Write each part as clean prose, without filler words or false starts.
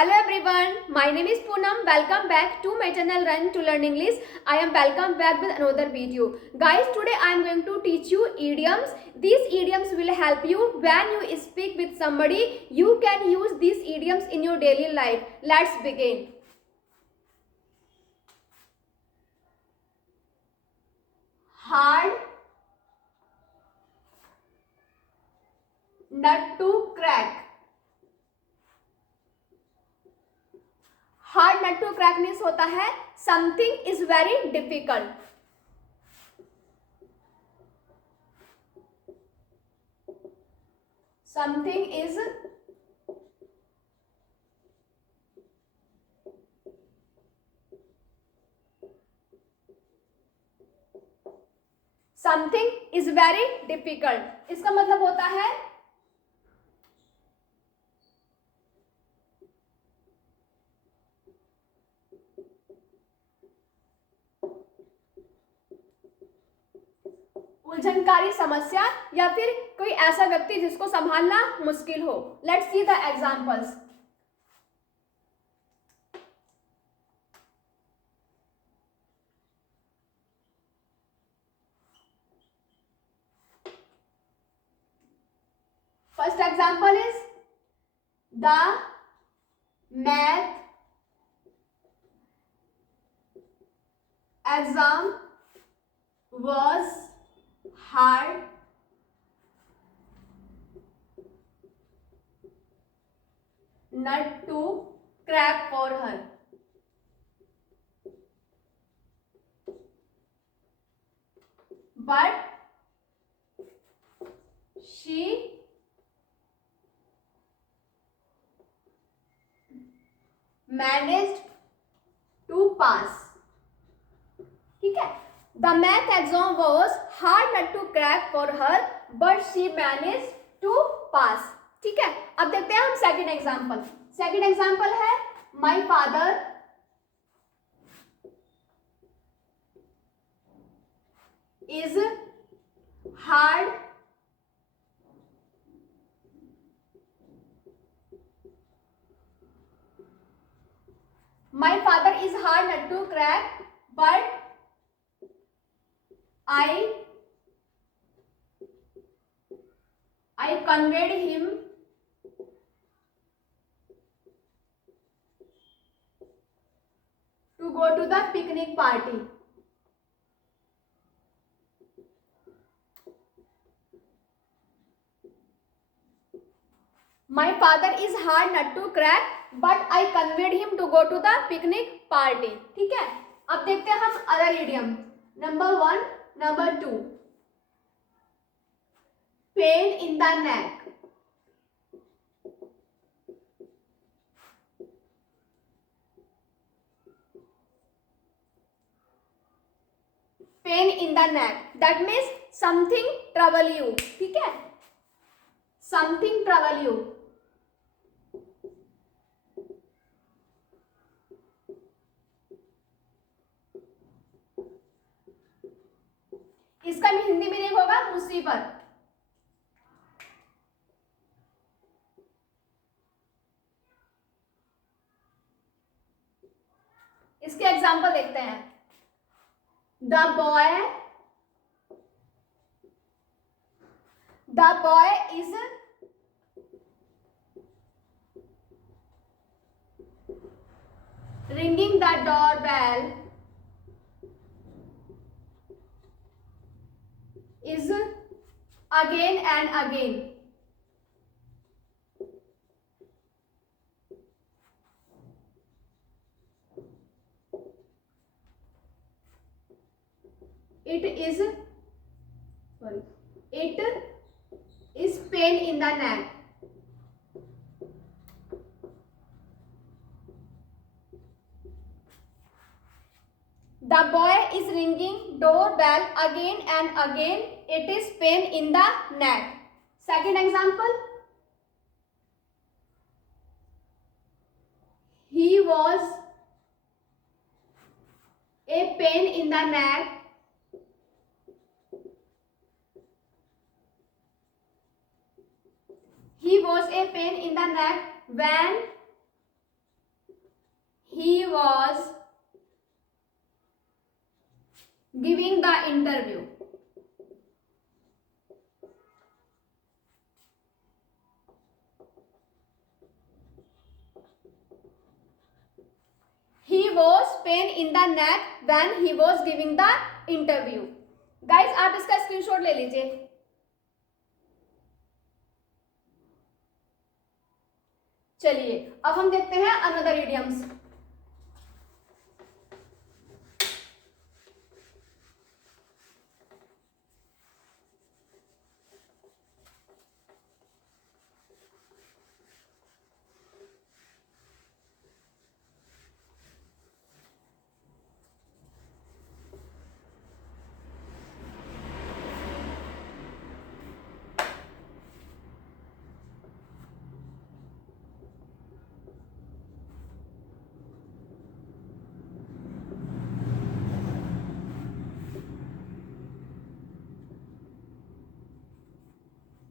Hello everyone, my name is Poonam. Welcome back to my channel Run to Learn English. I am welcome back with another video. Guys, today I am going to teach you idioms. These idioms will help you when you speak with somebody. You can use these idioms in your daily life. Let's begin. Hard nut to crack. Hard nut to crack means होता है something is very difficult. Something is very difficult. इसका मतलब होता है उलझनकारी समस्या या फिर कोई ऐसा व्यक्ति जिसको संभालना मुश्किल हो. Let's see the examples. First example is the math exam was hard nut to crack for her. But she managed to pass. ठीक है. The math exam was hard nut to crack for her, but she managed to pass. ठीक है. अब देखते हैं हम second example. Second example है my father is hard my father is hard nut to crack but I conveyed him to go to the picnic party. My father is hard nut to crack, but I conveyed him to go to the picnic party. ठीक है. अब देखते हैं हम other idiom. Number 1, number 2. Pain in the neck. Pain in the neck that means something trouble you. ठीक है. Something trouble you. इसका Hindi meaning होगा मुसीबत. इसके एग्जाम्पल देखते हैं. The boy is ringing the doorbell is again and again. It is pain in the neck. The boy is ringing doorbell again and again. It is pain in the neck. Second example. He was a pain in the neck He was a pain in the neck when he was giving the interview. He was pain in the neck when he was giving the interview. Guys आप इसका screenshot ले लीजिए. चलिए अब हम देखते हैं another idioms.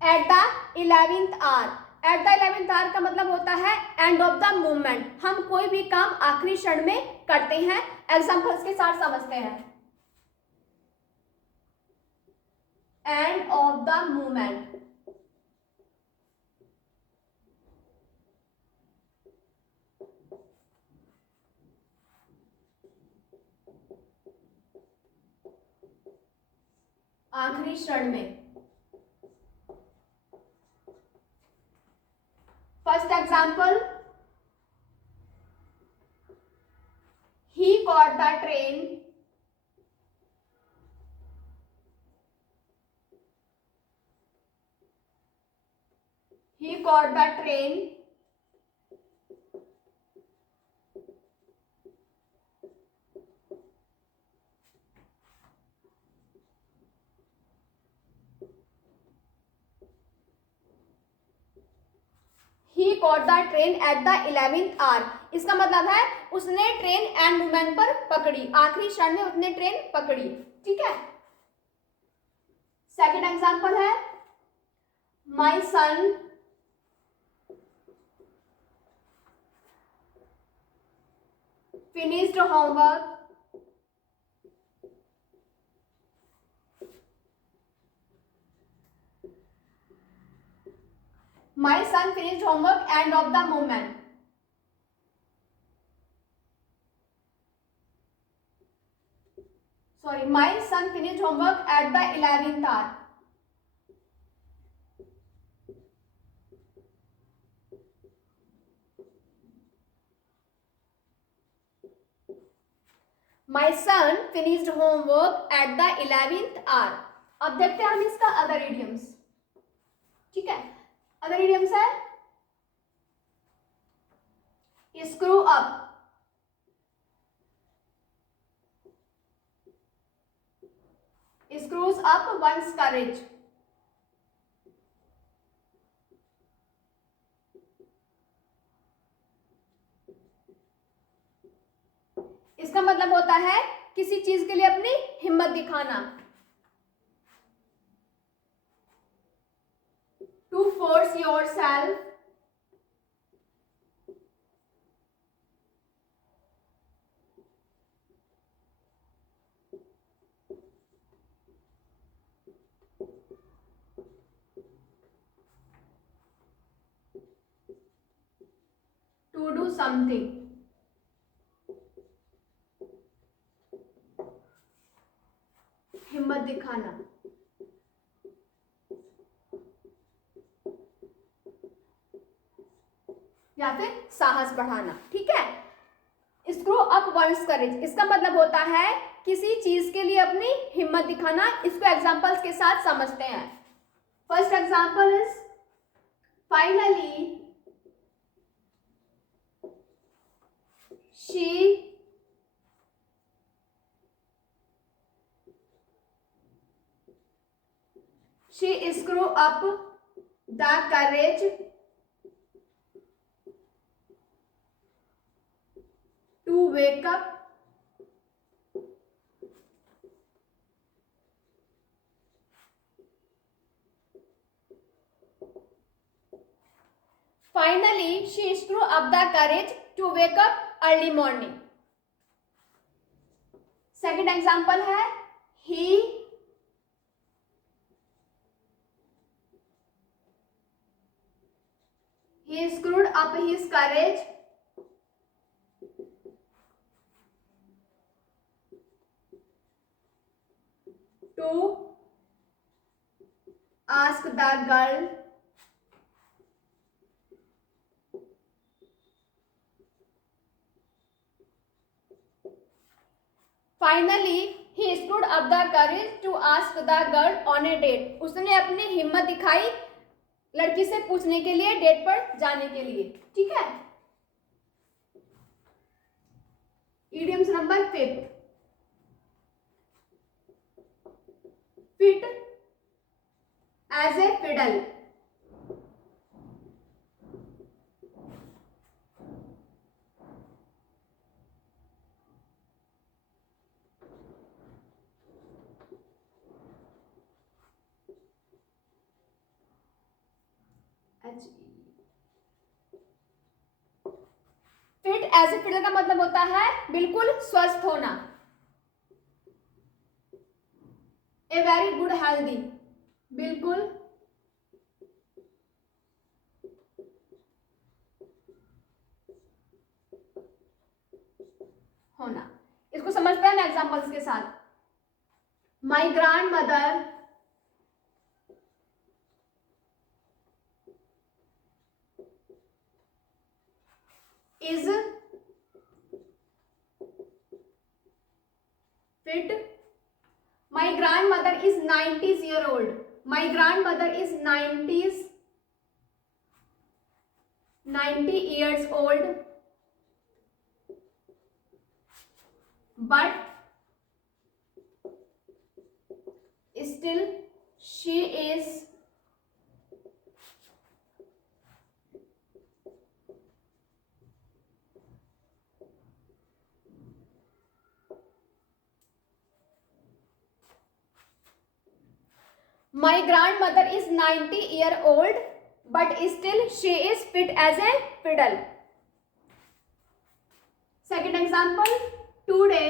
At the 11th hour. At the 11th hour का मतलब होता है एंड ऑफ द मूवमेंट. हम कोई भी काम आखिरी क्षण में करते हैं. एग्जांपल्स के साथ समझते हैं. End of the movement. आखिरी क्षण में. First example, he caught the train He caught the train at the 11th hour. इसका मतलब है उसने ट्रेन एंड मूवमेंट पर पकड़ी. आखिरी क्षण में उसने ट्रेन पकड़ी. ठीक है. सेकंड एग्जांपल है my son finished homework My son finished homework end of the movement. My son finished homework at the 11th hour. My son finished homework at the 11th hour. अब देखते हैं हम इसका other idioms. ठीक है. Other idioms है screw up. Screws up one's courage. इसका मतलब होता है किसी चीज के लिए अपनी हिम्मत दिखाना. To force yourself to do something. हिम्मत दिखाना. या फिर साहस बढ़ाना. ठीक है. Screw up one's courage. इसका मतलब होता है किसी चीज के लिए अपनी हिम्मत दिखाना. इसको एग्जांपल्स के साथ समझते हैं. First example is finally she screw up the courage to wake up finally she screw up the courage to wake up early morning. Second example है he screwed up his courage to ask the girl finally he screwed up the courage to ask the girl on a date। उसने अपनी हिम्मत दिखाई लड़की से पूछने के लिए, डेट पर जाने के लिए। ठीक है। Idioms number 5, fit as a fiddle. Fit as a fiddle का मतलब होता है बिल्कुल स्वस्थ होना, ए वेरी गुड हेल्दी, बिल्कुल होना। इसको समझते हैं एग्जांपल्स के साथ। My grand mother is fit। My grandmother is 90s year old। My grandmother is 90 years old, but still she is My grandmother is 90 year old, but still she is fit as a fiddle। Second example, today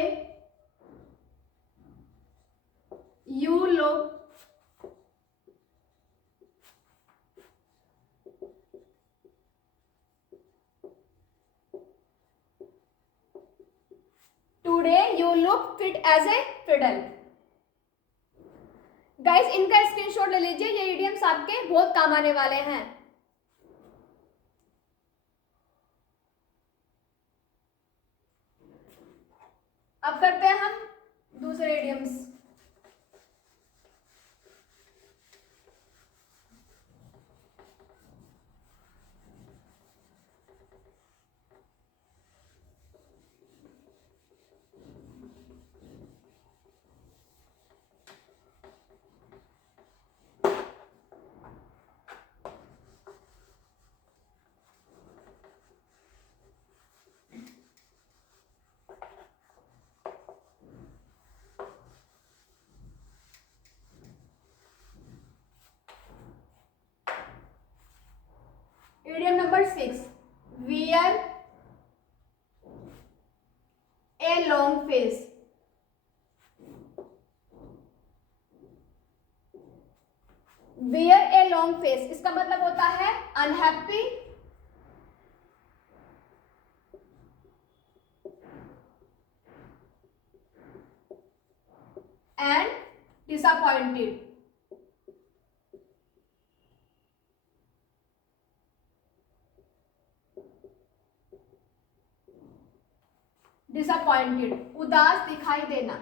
you look fit as a fiddle। Guys इनका screenshot ले लीजिए, ये idioms आपके बहुत काम आने वाले हैं। अब करते हैं हम दूसरे idioms. Idiom number 6, wear a long face। wear a long face इसका मतलब होता है अनहैप्पी, एंड डिसअपॉइंटेड। डिसअपॉइंटेड उदास दिखाई देना,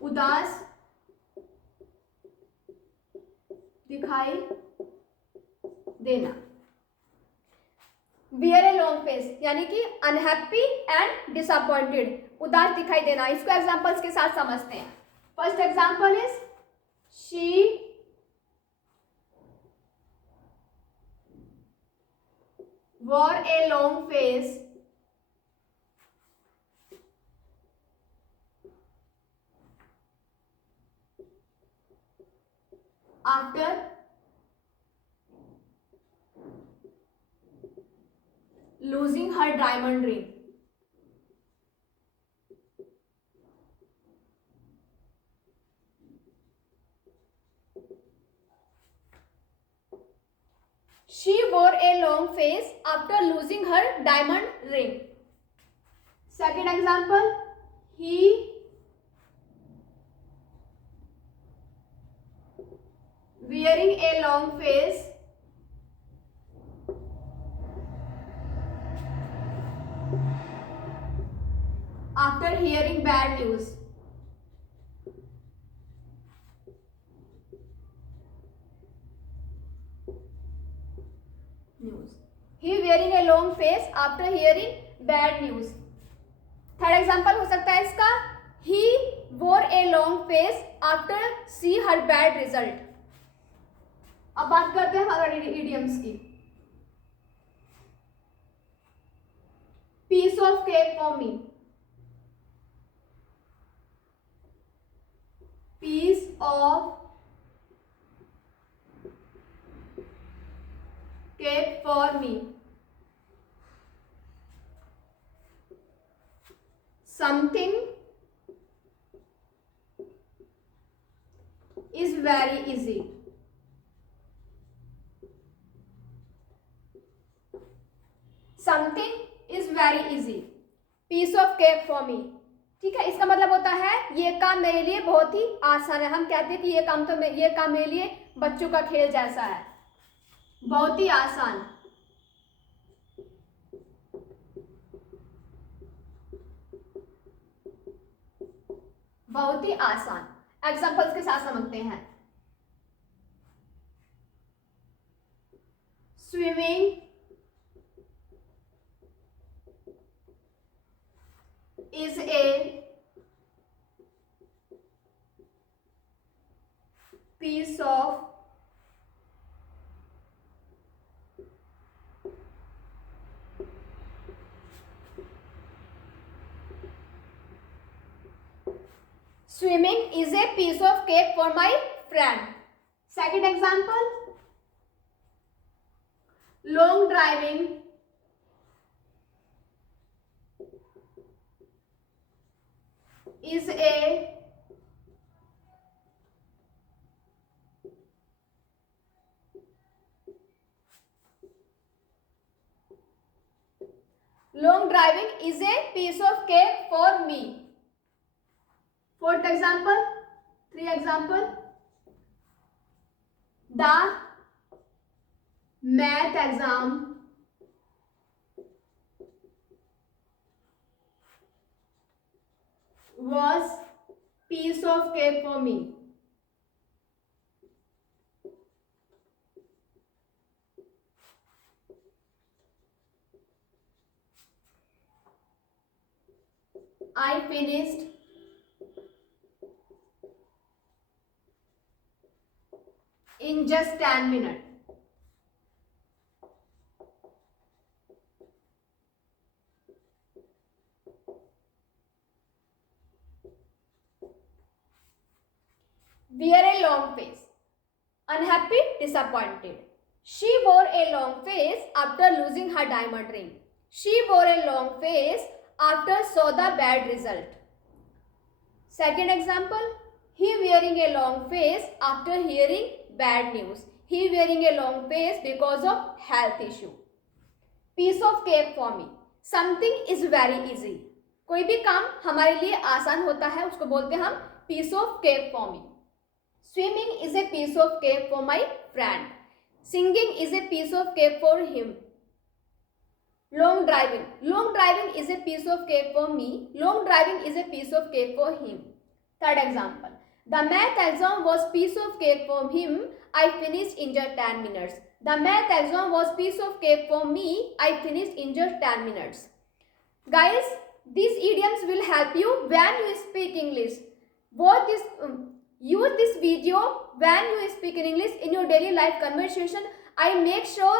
उदास दिखाई देना। वियर ए लॉन्ग फेस यानी कि अनहैप्पी एंड डिसअपॉइंटेड, उदास दिखाई देना। इसको एग्जांपल्स के साथ समझते हैं। First example is she wore a long face after losing her diamond ring. She wore a long face after losing her diamond ring. Second example, he wearing a long face after hearing bad news. He wearing a long face after hearing bad news. Third example हो सकता है इसका, he wore a long face after see her bad result. अब बात करते हैं हमारे idioms की. Piece of cake for me. Piece of cake for me. Something is very easy. Something is very easy. Piece of cake for me. ठीक है, इसका मतलब होता है ये काम मेरे लिए बहुत ही आसान है. हम कहते हैं कि ये काम मेरे लिए बच्चों का खेल जैसा है, बहुत ही आसान. बहुत ही आसान. एग्जाम्पल्स के साथ समझते हैं. Swimming is a piece of swimming is a piece of cake for my friend. Second example, long driving is a piece of cake for me. Fourth example, three example, the math exam was piece of cake for me. I finished in just 10 minutes. Wear a long face. Unhappy, disappointed. She wore a long face after losing her diamond ring. She wore a long face after saw the bad result. Second example, he wearing a long face after hearing bad news. He wearing a long face because of health issue. Piece of cake for me. Something is very easy. कोई भी काम हमारे लिए आसान होता है उसको बोलते हैं हम piece of cake for me. Swimming is a piece of cake for my friend. Singing is a piece of cake for him. Long driving is a piece of cake for me. Long driving is a piece of cake for him. Third example, the math exam was piece of cake for him. I finished in just 10 minutes. The math exam was piece of cake for me. I finished in just 10 minutes. Guys, these idioms will help you when you speak English. Use this video when you speak in English in your daily life conversation. I make sure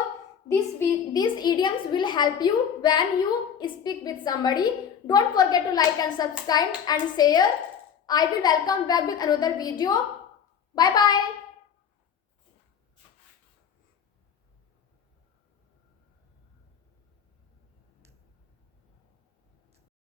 these idioms will help you when you speak with somebody. Don't forget to like and subscribe and share. I will welcome back with another video. Bye bye.